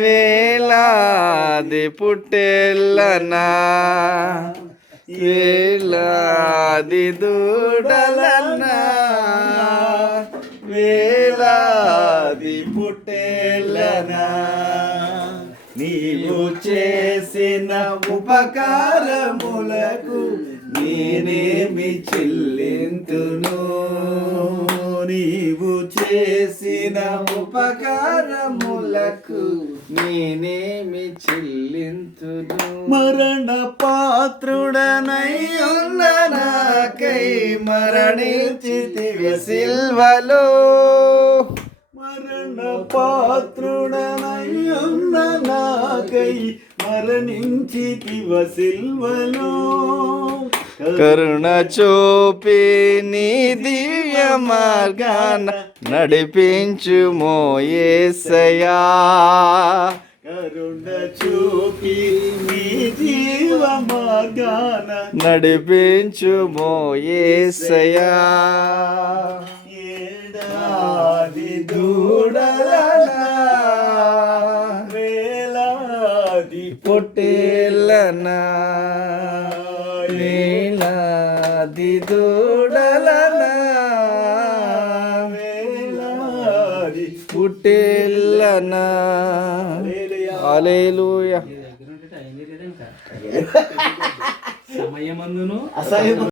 వేలాది పుట్టెల్లనా వేలాది దూడలన్నా వేలాది పుట్టెల్లనా నీవు చేసిన ఉపకారములకు నేనేమి చెల్లింతును నీవు చేసిన ఉపకారములకు నేనేమి చెల్లింతును మరణ పాత్రుడనై ఉన్న నాకై మరణించితివి సిల్వలో మరణ పాత్రుడనై ఉన్న నాకై మరణించితివ సిల్వలో కరుణ చూపి నీ దివ్య మార్గాన నడిపించుమో యేసయ్యా కరుణ చూపి నీ జీవ మార్గాన నడిపించుమో యేసయ్యా ఏడాది దూడలనా వేలాది పొట్టేలనా వేలాది దూడలనా వేలాది పుట్టేలనా హల్లెలూయా సమయమందును